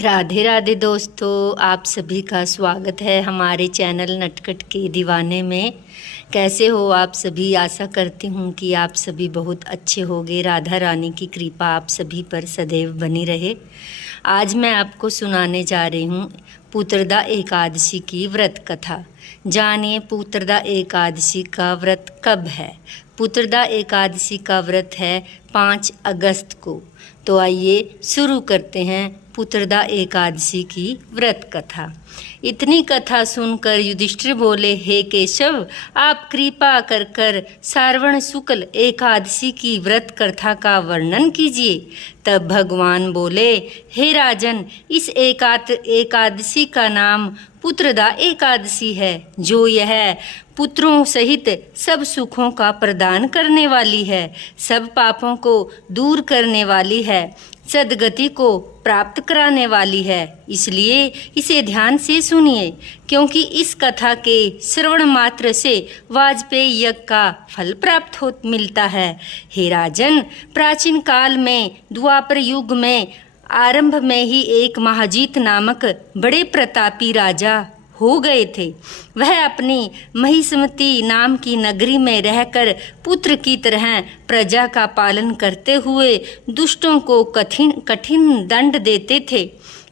राधे राधे दोस्तों, आप सभी का स्वागत है हमारे चैनल नटखट के दीवाने में। कैसे हो आप सभी? आशा करती हूँ कि आप सभी बहुत अच्छे होंगे। राधा रानी की कृपा आप सभी पर सदैव बनी रहे। आज मैं आपको सुनाने जा रही हूँ पुत्रदा एकादशी की व्रत कथा। जानिए पुत्रदा एकादशी का व्रत कब है। पुत्रदा एकादशी का व्रत है 5 अगस्त को। तो आइए शुरू करते हैं पुत्रदा एकादशी की व्रत कथा। इतनी कथा सुनकर युधिष्ठिर बोले, हे केशव, आप कृपा कर कर श्रावण शुक्ल एकादशी की व्रत कथा का वर्णन कीजिए। तब भगवान बोले, हे राजन, इस एकादशी का नाम पुत्रदा एकादशी है, जो यह पुत्रों सहित सब सुखों का प्रदान करने वाली है, सब पापों को दूर करने वाली है, सद्गति को प्राप्त कराने वाली है। इसलिए इसे ध्यान से सुनिए, क्योंकि इस कथा के श्रवण मात्र से वाजपेयी यज्ञ का फल प्राप्त हो मिलता है। हे राजन, प्राचीन काल में द्वापर युग में आरंभ में ही एक महाजीत नामक बड़े प्रतापी राजा हो गए थे। वह अपनी महिष्मती नाम की नगरी में रहकर पुत्र की तरह प्रजा का पालन करते हुए दुष्टों को कठिन दंड देते थे।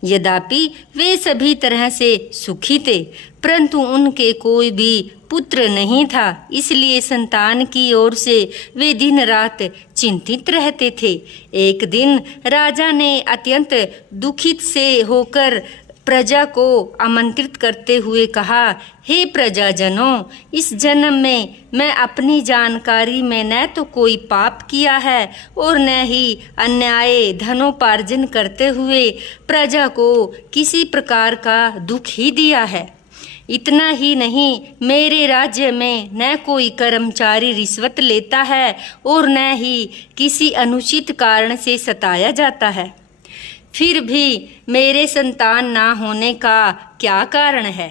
यद्यपि वे सभी तरह से सुखी थे, परंतु उनके कोई भी पुत्र नहीं था। इसलिए संतान की ओर से वे दिन रात चिंतित रहते थे। एक दिन राजा ने अत्यंत दुखित से होकर प्रजा को आमंत्रित करते हुए कहा, हे प्रजाजनों, इस जन्म में मैं अपनी जानकारी में न तो कोई पाप किया है और न ही अन्याय धनोपार्जन करते हुए प्रजा को किसी प्रकार का दुख ही दिया है। इतना ही नहीं, मेरे राज्य में न कोई कर्मचारी रिश्वत लेता है और न ही किसी अनुचित कारण से सताया जाता है। फिर भी मेरे संतान ना होने का क्या कारण है?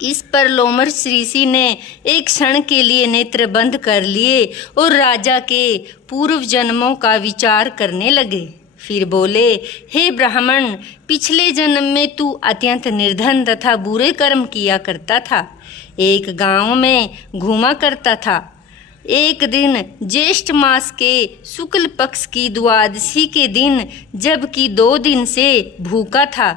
इस पर लोमश ऋषि ने एक क्षण के लिए नेत्र बंद कर लिए और राजा के पूर्व जन्मों का विचार करने लगे। फिर बोले, हे ब्राह्मण, पिछले जन्म में तू अत्यंत निर्धन तथा बुरे कर्म किया करता था। एक गांव में घूमा करता था। एक दिन ज्येष्ठ मास के शुक्ल पक्ष की द्वादशी के दिन, जबकि 2 दिन से भूखा था,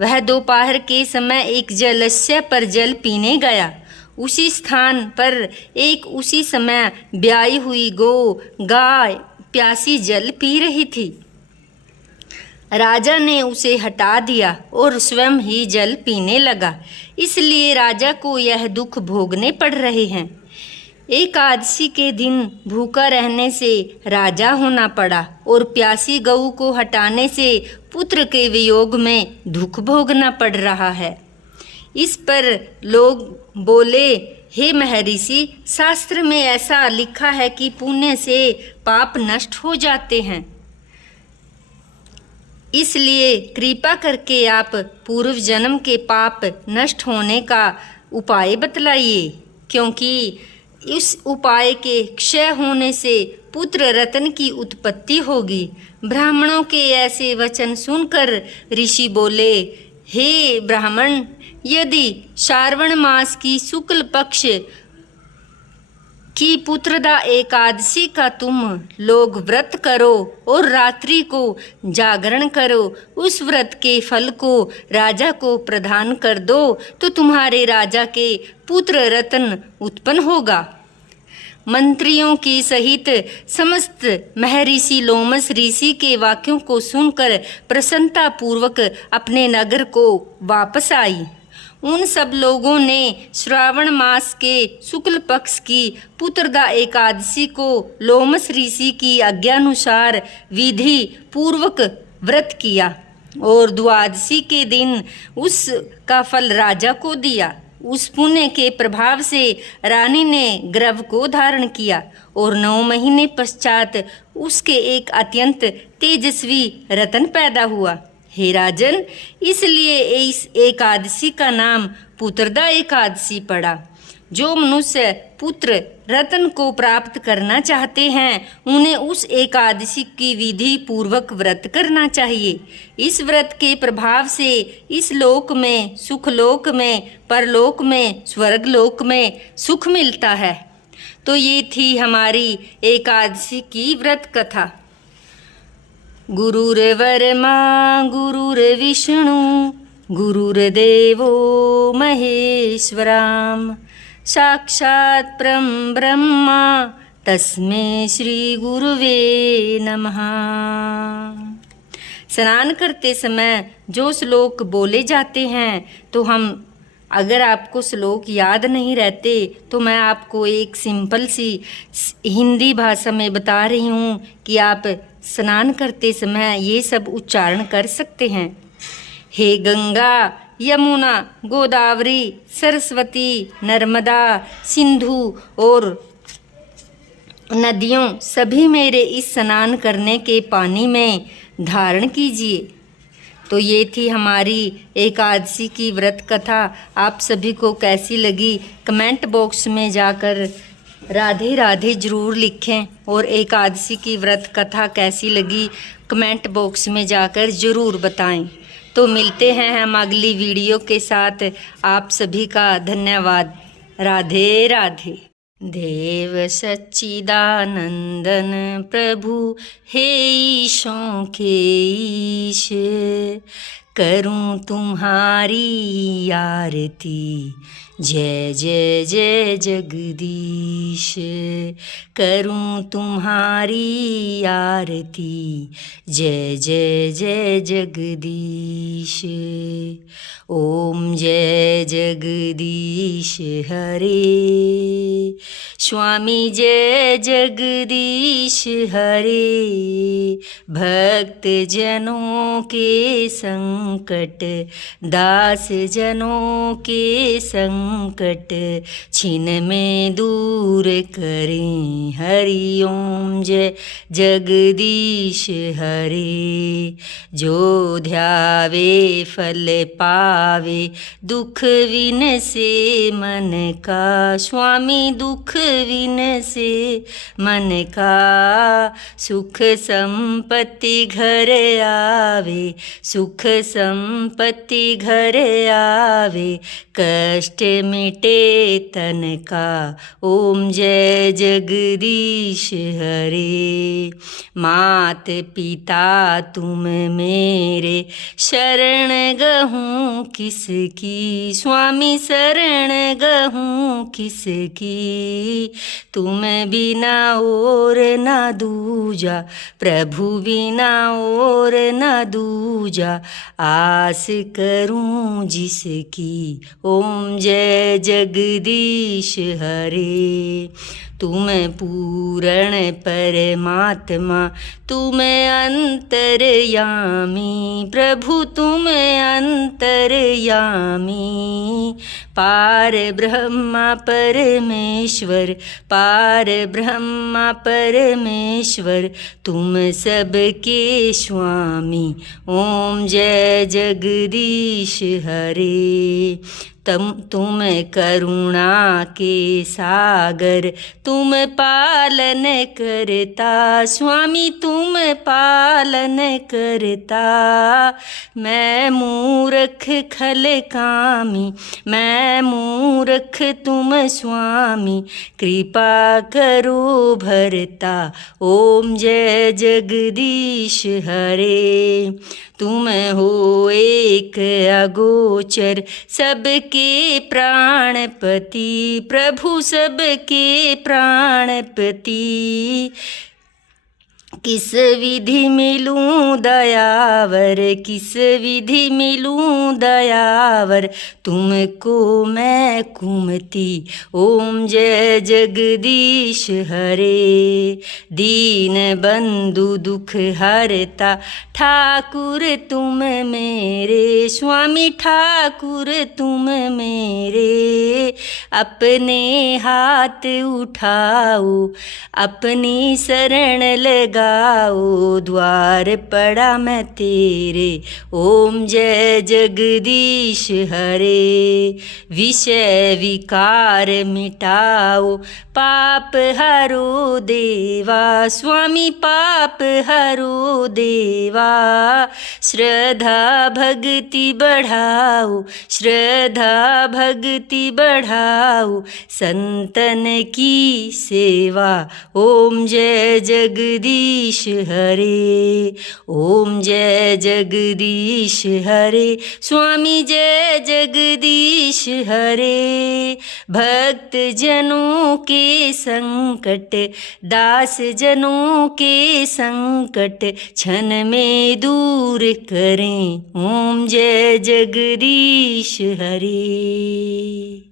वह दोपहर के समय एक जलाशय पर जल पीने गया। उसी स्थान पर एक उसी समय ब्याई हुई गाय प्यासी जल पी रही थी। राजा ने उसे हटा दिया और स्वयं ही जल पीने लगा। इसलिए राजा को यह दुख भोगने पड़ रहे हैं। एकादशी के दिन भूखा रहने से राजा होना पड़ा और प्यासी गऊ को हटाने से पुत्र के वियोग में दुख भोगना पड़ रहा है। इस पर लोग बोले, हे महर्षि, शास्त्र में ऐसा लिखा है कि पुण्य से पाप नष्ट हो जाते हैं। इसलिए कृपा करके आप पूर्व जन्म के पाप नष्ट होने का उपाय बतलाइए, क्योंकि इस उपाय के क्षय होने से पुत्र रत्न की उत्पत्ति होगी। ब्राह्मणों के ऐसे वचन सुनकर ऋषि बोले, हे ब्राह्मण, यदि श्रावण मास की शुक्ल पक्ष कि पुत्रदा एकादशी का तुम लोग व्रत करो और रात्रि को जागरण करो, उस व्रत के फल को राजा को प्रदान कर दो, तो तुम्हारे राजा के पुत्र रत्न उत्पन्न होगा। मंत्रियों की सहित समस्त महर्षि लोमश ऋषि के वाक्यों को सुनकर प्रसन्नता पूर्वक अपने नगर को वापस आई। उन सब लोगों ने श्रावण मास के शुक्ल पक्ष की पुत्रदा एकादशी को लोमश ऋषि की आज्ञानुसार विधि पूर्वक व्रत किया और द्वादशी के दिन उसका फल राजा को दिया। उस पुण्य के प्रभाव से रानी ने गर्भ को धारण किया और 9 महीने पश्चात उसके एक अत्यंत तेजस्वी रतन पैदा हुआ। हे राजन, इसलिए इस एकादशी का नाम पुत्रदा एकादशी पड़ा। जो मनुष्य पुत्र रत्न को प्राप्त करना चाहते हैं उन्हें उस एकादशी की विधि पूर्वक व्रत करना चाहिए। इस व्रत के प्रभाव से इस लोक में, सुखलोक में, परलोक में, स्वर्गलोक में सुख मिलता है। तो ये थी हमारी एकादशी की व्रत कथा। गुरुर्ब्रह्मा गुरुर्विष्णु गुरुर्देवो महेश्वराम साक्षात् परं ब्रह्म तस्मै श्री गुरुवे नमः। स्नान करते समय जो श्लोक बोले जाते हैं तो हम, अगर आपको श्लोक याद नहीं रहते तो मैं आपको एक सिंपल सी हिंदी भाषा में बता रही हूँ कि आप स्नान करते समय ये सब उच्चारण कर सकते हैं। हे गंगा, यमुना, गोदावरी, सरस्वती, नर्मदा, सिंधु और नदियों सभी मेरे इस स्नान करने के पानी में धारण कीजिए। तो ये थी हमारी एकादशी की व्रत कथा। आप सभी को कैसी लगी कमेंट बॉक्स में जाकर राधे राधे ज़रूर लिखें, और एकादशी की व्रत कथा कैसी लगी कमेंट बॉक्स में जाकर ज़रूर बताएं। तो मिलते हैं हम अगली वीडियो के साथ। आप सभी का धन्यवाद। राधे राधे। देव सच्चिदानंदन प्रभु हे ईशों के ईश, करूं तुम्हारी आरती जय जय जय जगदीश। करूं तुम्हारी आरती जय जय जय जगदीश। ओम जय जगदीश हरे, स्वामी जय जगदीश हरे। भक्त जनों के संकट, दास जनों के संकट छिन में दूर करें। हरि ओम जय जगदीश हरे। जो ध्यावे फल पावे, दुख विन से मन का। स्वामी दुख विन से मन का, सुख संपत्ति घर आवे, सुख संपत्ति घर आवे। कष्ट मिटे तन का। ओम जय जगदीश हरे। मात पिता तुम मेरे, शरण गहूँ किसकी। स्वामी शरण गहूँ किसकी। तुम बिना और न दूजा, प्रभु बिना और न दूजा। आस करूं जिसकी। ओम जय जगदीश हरे। तुम पूर्ण परमात्मा, तुम अंतर्यामी। प्रभु तुम अंतर्यामी। पार ब्रह्मा परमेश्वर, पार ब्रह्मा परमेश्वर। तुम सबके स्वामी। ओम जय जगदीश हरे। तुम करुणा के सागर, तुम पालन करता। स्वामी तुम पालन करता। मैं मूर्ख खल कामी, मैं मूर्ख तुम स्वामी। कृपा करो भरता। ओम जय जगदीश हरे। तुम हो एक अगोचर, सबके प्राणपति। प्रभु सबके प्राणपति। किस विधि मिलूं दयावर, किस विधि मिलूं दयावर। तुमको मैं कुमति। ओम जय जगदीश हरे। दीन बंधु दुख हरता, ठाकुर तुम मेरे। स्वामी ठाकुर तुम मेरे। अपने हाथ उठाओ, अपनी शरण लगा आओ, द्वार पड़ा मैं तेरे, ओम जय जगदीश हरे। विषय विकार मिटाओ, पाप हरो देवा, स्वामी पाप हरो देवा। श्रद्धा भक्ति बढ़ाओ, श्रद्धा भक्ति बढ़ाओ, संतन की सेवा। ओम जय जगदीश हरे, ओम जय जगदीश हरे, स्वामी जय जगदीश हरे। भक्त जनों के संकट, दास जनों के संकट, क्षण में दूर करें। ओम जय जगदीश हरे।